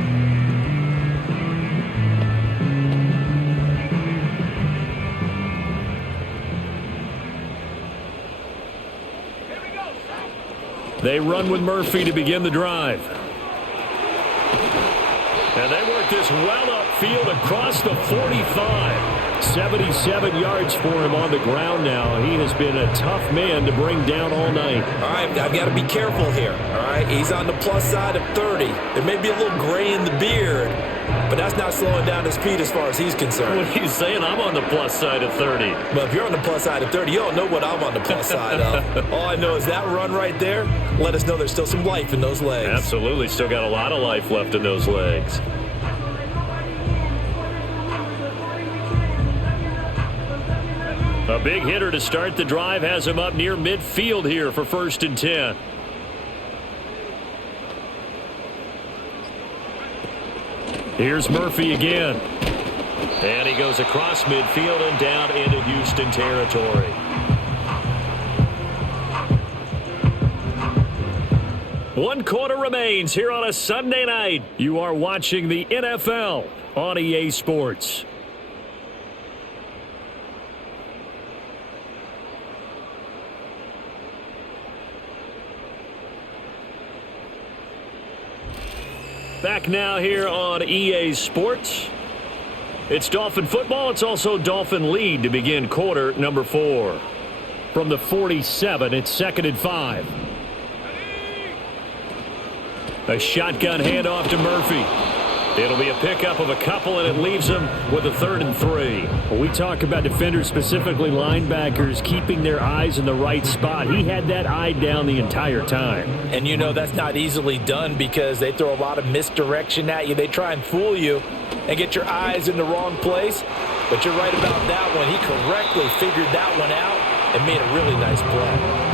They run with Murphy to begin the drive. And they work this well upfield across the 45. 77 yards for him on the ground now. He has been a tough man to bring down all night. All right, I've got to be careful here. All right, he's on the plus side of 30. There may be a little gray in the beard, but that's not slowing down his speed as far as he's concerned. What are you saying? I'm on the plus side of 30. But if you're on the plus side of 30, you don't know what I'm on the plus side of. All I know is that run right there let us know there's still some life in those legs. Absolutely. Still got a lot of life left in those legs. A big hitter to start the drive has him up near midfield here for 1st and 10. Here's Murphy again. And he goes across midfield and down into Houston territory. One quarter remains here on a Sunday night. You are watching the NFL on EA Sports. Back now here on EA Sports. It's Dolphin football. It's also Dolphin lead to begin quarter number 4. From the 47, it's 2nd and 5. A shotgun handoff to Murphy. It'll be a pickup of a couple, and it leaves them with a 3rd and 3. When we talk about defenders, specifically linebackers, keeping their eyes in the right spot, he had that eye down the entire time. And you know that's not easily done because they throw a lot of misdirection at you. They try and fool you and get your eyes in the wrong place. But you're right about that one. He correctly figured that one out and made a really nice play.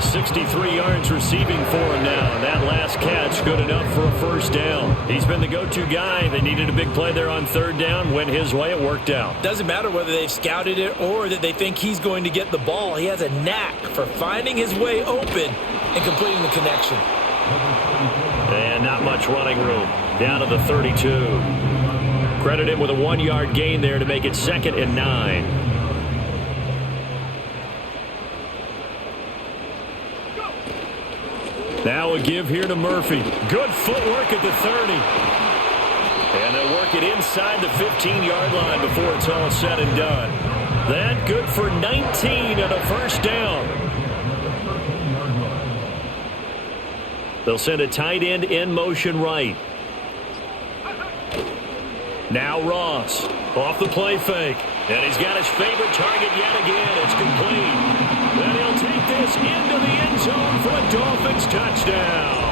63 yards receiving for him now. And that last catch good enough for a 1st down. He's been the go-to guy. They needed a big play there on 3rd down. Went his way. It worked out. Doesn't matter whether they've scouted it or that they think he's going to get the ball. He has a knack for finding his way open and completing the connection. And not much running room. Down to the 32. Credit him with a 1-yard gain there to make it 2nd and 9. Now a give here to Murphy. Good footwork at the 30. And they'll work it inside the 15-yard line before it's all said and done. That good for 19 and a first down. They'll send a tight end in motion right. Now Ross off the play fake. And he's got his favorite target yet again. It's complete. Then he'll take this into the end zone for a Dolphins touchdown.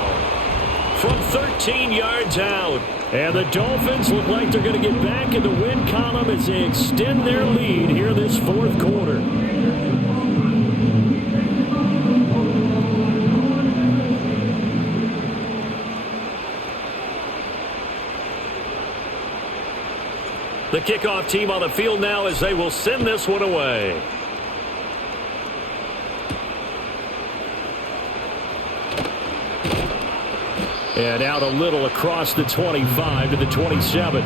From 13 yards out. And the Dolphins look like they're going to get back in the win column as they extend their lead here this fourth quarter. The kickoff team on the field now as they will send this one away. And out a little across the 25 to the 27.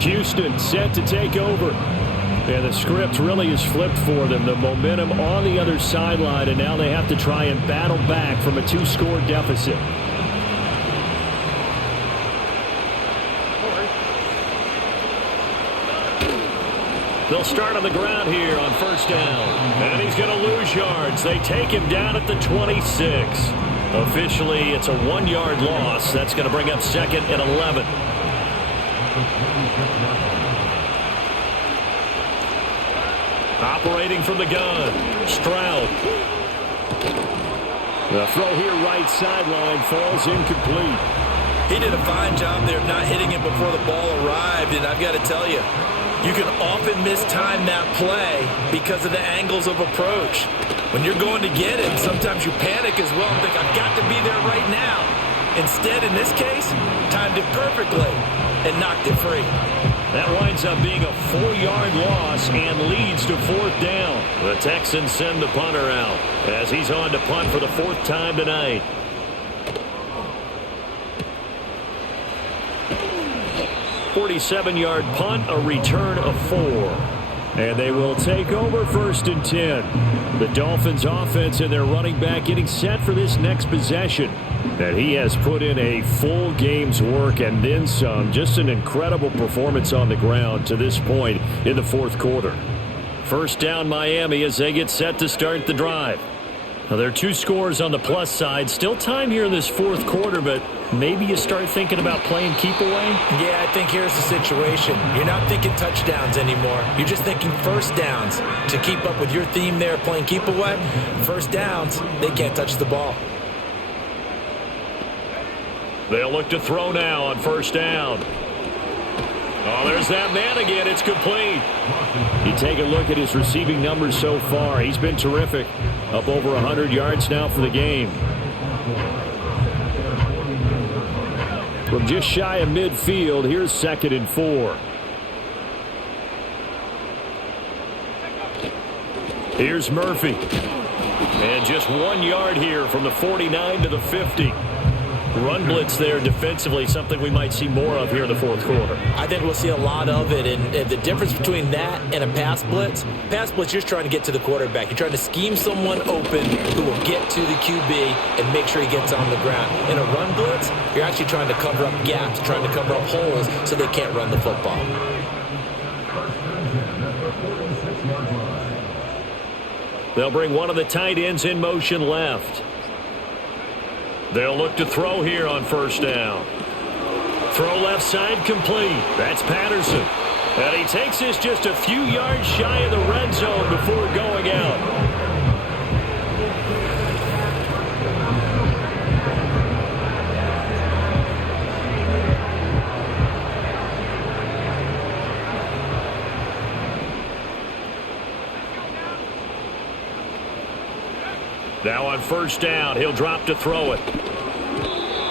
Houston set to take over. And the script really is flipped for them. The momentum on the other sideline, and now they have to try and battle back from a 2-score deficit. They'll start on the ground here on first down. And he's going to lose yards. They take him down at the 26. Officially, it's a 1-yard loss. That's going to bring up 2nd and 11. Operating from the gun, Stroud. The throw here right sideline falls incomplete. He did a fine job there of not hitting it before the ball arrived, and I've got to tell you, you can often mistime that play because of the angles of approach. When you're going to get it, sometimes you panic as well and think, I've got to be there right now. Instead, in this case, timed it perfectly and knocked it free. That winds up being a 4-yard loss and leads to 4th down. The Texans send the punter out as he's on to punt for the 4th time tonight. .47-yard punt, a return of 4. And they will take over 1st and 10. The Dolphins offense and their running back getting set for this next possession. And he has put in a full game's work and then some. Just an incredible performance on the ground to this point in the 4th quarter. First down Miami as they get set to start the drive. Now, there are 2 scores on the plus side. Still time here in this 4th quarter, but maybe you start thinking about playing keep away? Yeah, I think here's the situation. You're not thinking touchdowns anymore. You're just thinking first downs. To keep up with your theme there, playing keep away, first downs, they can't touch the ball. They'll look to throw now on first down. Oh, there's that man again. It's complete. You take a look at his receiving numbers so far. He's been terrific. Up over 100 yards now for the game. From just shy of midfield, here's 2nd and 4. Here's Murphy. And just 1 yard here from the 49 to the 50. Run blitz there defensively, something we might see more of here in the 4th quarter. I think we'll see a lot of it, and the difference between that and a pass blitz, you're just trying to get to the quarterback. You're trying to scheme someone open who will get to the QB and make sure he gets on the ground. In a run blitz, you're actually trying to cover up gaps, trying to cover up holes so they can't run the football. They'll bring one of the tight ends in motion left. They'll look to throw here on first down. Throw left side complete. That's Patterson. And he takes this just a few yards shy of the red zone before going out. Now on first down, he'll drop to throw it.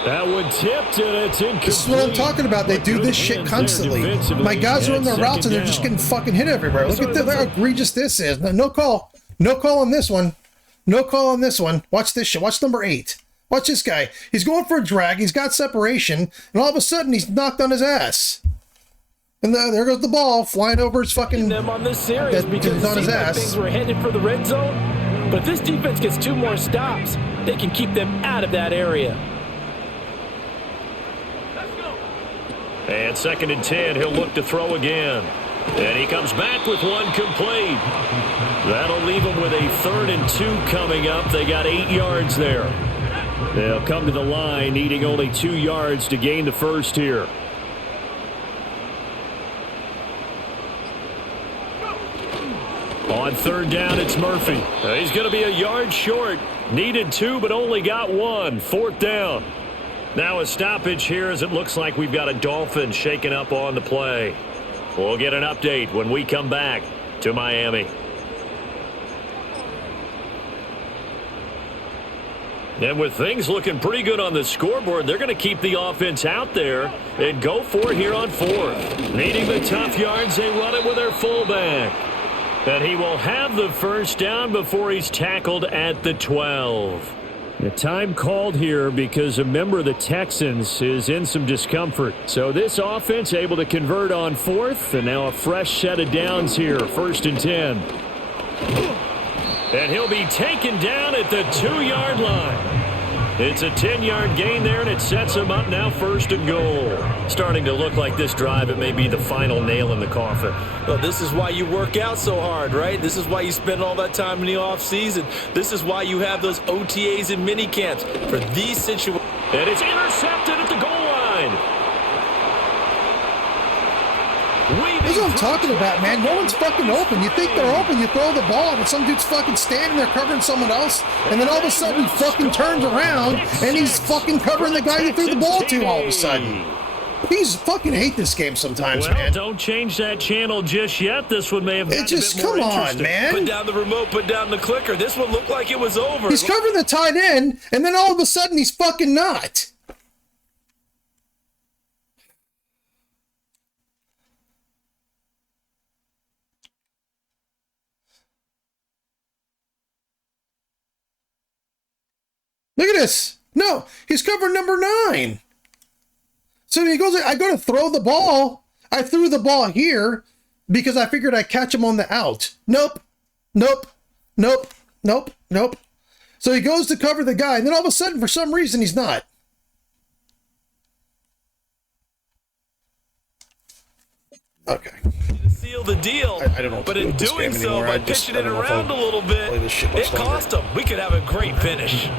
That one tipped, and it's incomplete. This is what I'm talking about. They do this shit constantly. My guys are on their routes, and they're just getting fucking hit everywhere. Look at how egregious this is. No call. No call on this one. No call on this one. Watch this shit. Watch number 8. Watch this guy. He's going for a drag. He's got separation. And all of a sudden, he's knocked on his ass. And there goes the ball flying over his fucking... them on this series because on his ass. Things were headed for the red zone. But if this defense gets 2 more stops, they can keep them out of that area. And 2nd and 10, he'll look to throw again. And he comes back with one complete. That'll leave him with a 3rd and 2 coming up. They got 8 yards there. They'll come to the line needing only 2 yards to gain the first here. On 3rd down, it's Murphy. He's going to be a yard short. Needed 2, but only got 1. 4th down. Now a stoppage here as it looks like we've got a Dolphin shaken up on the play. We'll get an update when we come back to Miami. And with things looking pretty good on the scoreboard, they're going to keep the offense out there and go for it here on 4th. Needing the tough yards, they run it with their fullback. And he will have the first down before he's tackled at the 12. The time called here because a member of the Texans is in some discomfort. So this offense able to convert on 4th, and now a fresh set of downs here, 1st and 10. And he'll be taken down at the 2-yard line. It's a 10-yard gain there, and it sets him up now 1st and goal. Starting to look like this drive, it may be the final nail in the coffin. Well, this is why you work out so hard, right? This is why you spend all that time in the offseason. This is why you have those OTAs and mini camps for these situations. And it's intercepted at the goal line. That's what I'm talking about, man. No one's fucking open. You think they're open, you throw the ball, and some dude's fucking standing there covering someone else, and then all of a sudden he fucking turns around, and he's fucking covering the guy you threw the ball to all of a sudden. Please fucking hate this game sometimes, man. Don't change that channel just yet. This one may have gotten a bit more interesting. Man. Put down the remote, put down the clicker. This one looked like it was over. He's covering the tight end, and then all of a sudden he's fucking not. Look at this. No, he's covering number 9. So he goes, I go to throw the ball. I threw the ball here because I figured I'd catch him on the out. Nope. Nope. Nope. Nope. Nope. So he goes to cover the guy, and then all of a sudden, for some reason, he's not. Okay. Seal the deal, I don't know, but in doing so, by pitching it around a little bit, it cost him. We could have a great finish.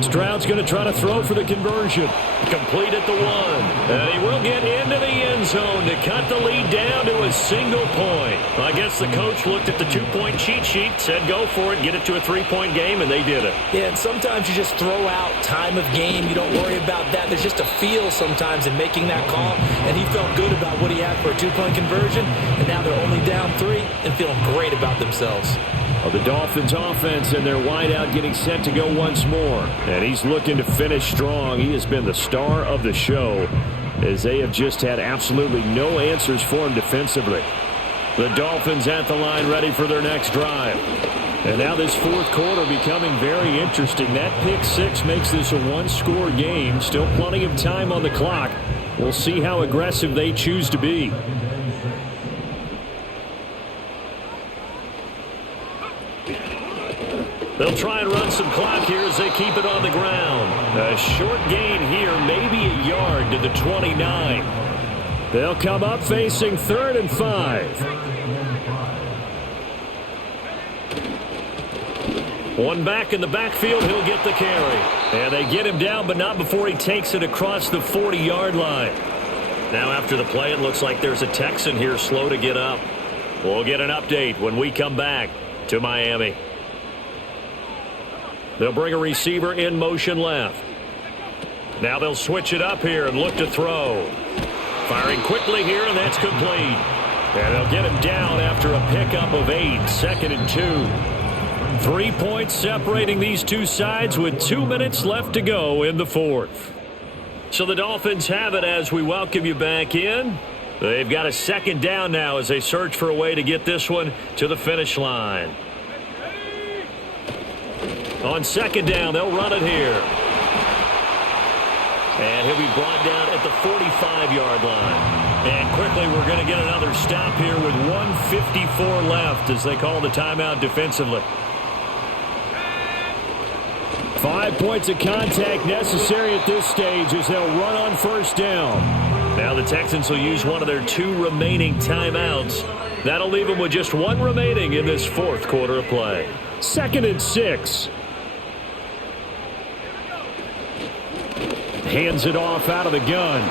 Stroud's going to try to throw for the conversion. Complete at the 1. And he will get into the end zone to cut the lead down to a single point. I guess the coach looked at the 2-point cheat sheet, said go for it, get it to a 3-point game, and they did it. Yeah, and sometimes you just throw out time of game. You don't worry about that. There's just a feel sometimes in making that call, and he felt good about what he had for a 2-point conversion, and now they're only down 3 and feeling great about themselves. Well, the Dolphins offense and their wideout getting set to go once more. And he's looking to finish strong. He has been the star of the show as they have just had absolutely no answers for him defensively. The Dolphins at the line ready for their next drive. And now this 4th quarter becoming very interesting. That pick 6 makes this a 1-score game. Still plenty of time on the clock. We'll see how aggressive they choose to be. They'll try and run some clock here as they keep it on the ground. A short gain here, maybe a yard to the 29. They'll come up facing 3rd and 5. One back in the backfield, he'll get the carry. And they get him down, but not before he takes it across the 40-yard line. Now after the play, it looks like there's a Texan here slow to get up. We'll get an update when we come back to Miami. They'll bring a receiver in motion left. Now they'll switch it up here and look to throw. Firing quickly here, and that's complete. And they'll get him down after a pickup of 8, 2nd and 2. 3 points separating these two sides with 2 minutes left to go in the 4th. So the Dolphins have it as we welcome you back in. They've got a 2nd down now as they search for a way to get this one to the finish line. On second down, they'll run it here. And he'll be brought down at the 45-yard line. And quickly, we're going to get another stop here with 1:54 left as they call the timeout defensively. 5 points of contact necessary at this stage as they'll run on first down. Now the Texans will use one of their 2 remaining timeouts. That'll leave them with just 1 remaining in this fourth quarter of play. 2nd and 6. Hands it off out of the gun.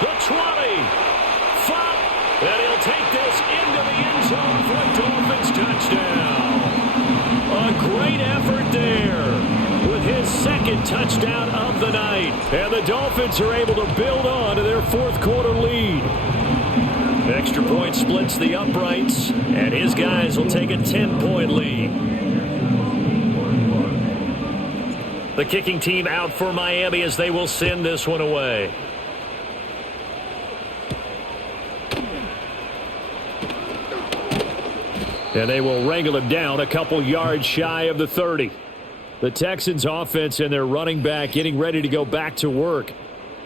The 20. Flop. And he'll take this into the end zone for a Dolphins touchdown. A great effort there with his 2nd touchdown of the night. And the Dolphins are able to build on to their fourth quarter lead. Extra point splits the uprights, and his guys will take a 10-point lead. The kicking team out for Miami as they will send this one away. And they will wrangle him down a couple yards shy of the 30. The Texans offense and their running back getting ready to go back to work.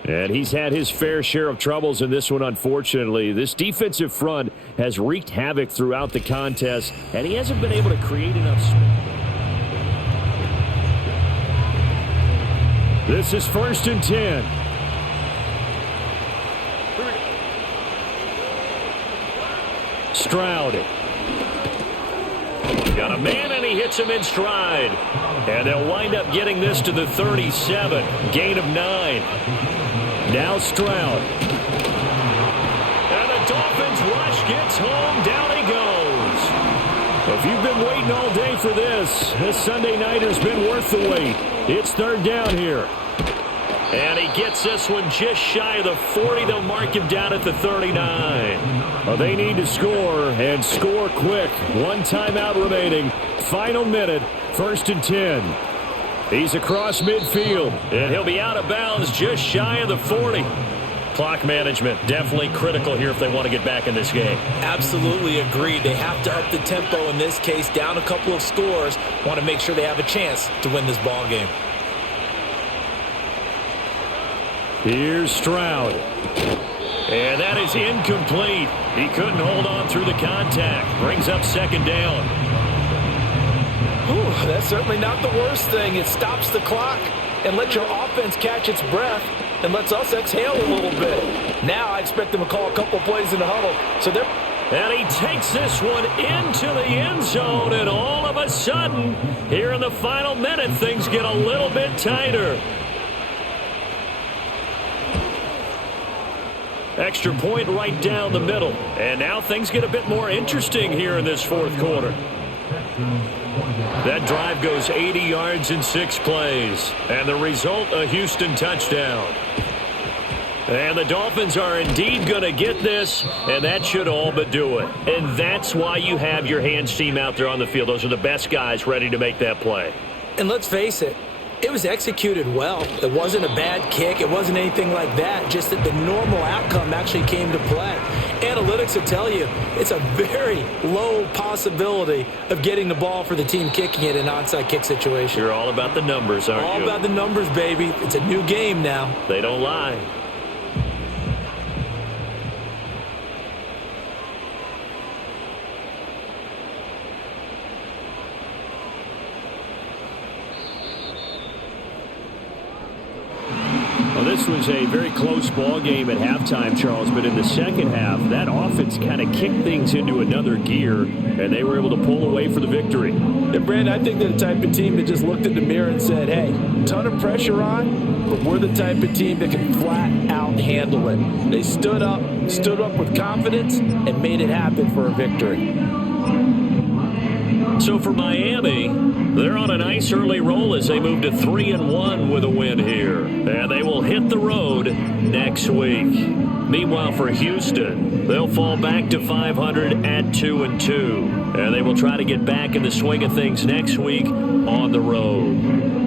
And he's had his fair share of troubles in this one, unfortunately. This defensive front has wreaked havoc throughout the contest, and he hasn't been able to create enough space. This is 1st and 10. Stroud. Got a man, and he hits him in stride. And they'll wind up getting this to the 37. Gain of 9. Now Stroud. And the Dolphins rush gets home. Down he goes. If you've been waiting all day for this Sunday night has been worth the wait. It's 3rd down here. And he gets this one just shy of the 40. They'll mark him down at the 39. Well, they need to score, and score quick. 1 timeout remaining. Final minute, 1st and 10. He's across midfield, and he'll be out of bounds just shy of the 40. Clock management definitely critical here if they want to get back in this game. Absolutely agreed. They have to up the tempo in this case, down a couple of scores. Want to make sure they have a chance to win this ball game. Here's Stroud. And that is incomplete. He couldn't hold on through the contact. Brings up 2nd down. Whew, that's certainly not the worst thing. It stops the clock and lets your offense catch its breath and lets us exhale a little bit. Now I expect them to call a couple plays in the huddle. And he takes this one into the end zone, and all of a sudden, here in the final minute, things get a little bit tighter. Extra point right down the middle. And now things get a bit more interesting here in this fourth quarter. That drive goes 80 yards in 6 plays. And the result, a Houston touchdown. And the Dolphins are indeed going to get this, and that should all but do it. And that's why you have your hands team out there on the field. Those are the best guys ready to make that play. And let's face it, it was executed well. It wasn't a bad kick. It wasn't anything like that. Just that the normal outcome actually came to play. Analytics will tell you it's a very low possibility of getting the ball for the team kicking it in an onside kick situation. You're all about the numbers, aren't you? All about the numbers, baby. It's a new game now. They don't lie. This was a very close ball game at halftime, Charles, but in the second half, that offense kind of kicked things into another gear, and they were able to pull away for the victory. And Brandon, I think they're the type of team that just looked in the mirror and said, hey, ton of pressure on, but we're the type of team that can flat out handle it. They stood up with confidence, and made it happen for a victory. So for Miami, they're on a nice early roll as they move to 3-1 with a win here. And they will hit the road next week. Meanwhile, for Houston, they'll fall back to 500 at 2-2. And they will try to get back in the swing of things next week on the road.